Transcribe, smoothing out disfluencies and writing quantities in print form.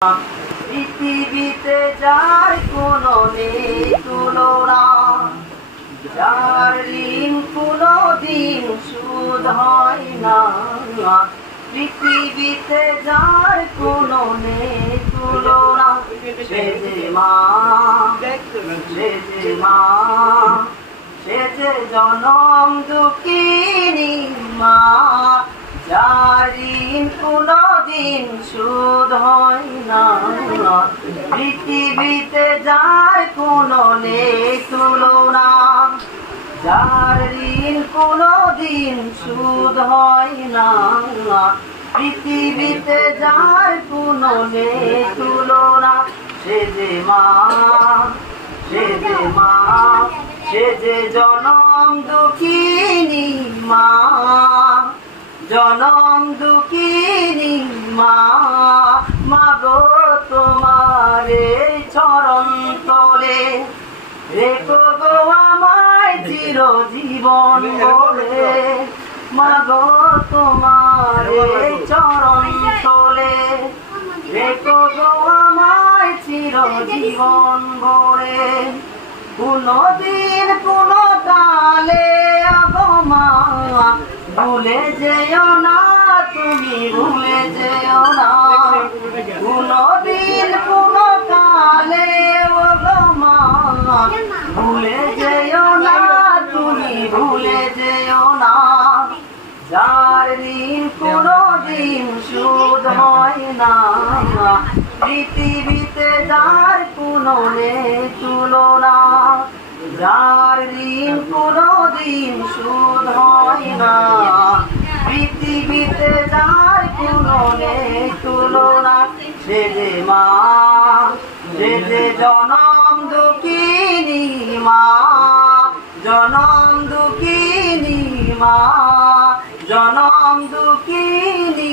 পৃথিবীতে যার কোনো নেই তুলনা, যার ঋণ কোনো দিন শোধ হয় না। পৃথিবীতে যার কোনো নেই তুলনা, সে যে মা, সে যে মা, সে যে জনম দুঃখিনী মা, যার ঋণ কোনো দিন শোধ হয় না। পৃথিবীতে যার কোনো নেই তুলনা, যার ঋণ কোনো দিন শোধ হয় না। পৃথিবীতে যার কোনো নেই তুলনা, সে যে মা, সে যে মা, সে যে জনম দুঃখিনী মা, জনম দুঃখিনী মা। মাগো তোমারে চরণ তলে রেখো গো আমায় চিরজীবন বলে। মাগো তোমারে চরণ তলে রেখো গো আমায় চিরজীবন বলে। কোনদিন কোনো কালে আগো মা ভুলে যেও না, তুমি ভুলে যেও না। কোনদিন কোনো কালে ওগো মা ভুলে যেও না, তুমি ভুলে যেও না। যার ঋণ কোনো দিন শোধ হয় না, পৃথিবীতে যার কোনো নেই তুলনা, যার ঋণ কোনো দিন শোধ হয় না। পৃথিবীতে যার কোনো নেই তুলনা, সে যে মা, সে যে জনম দুঃখিনী মা, জনম দুঃখিনী মা, জনম দুঃখিনী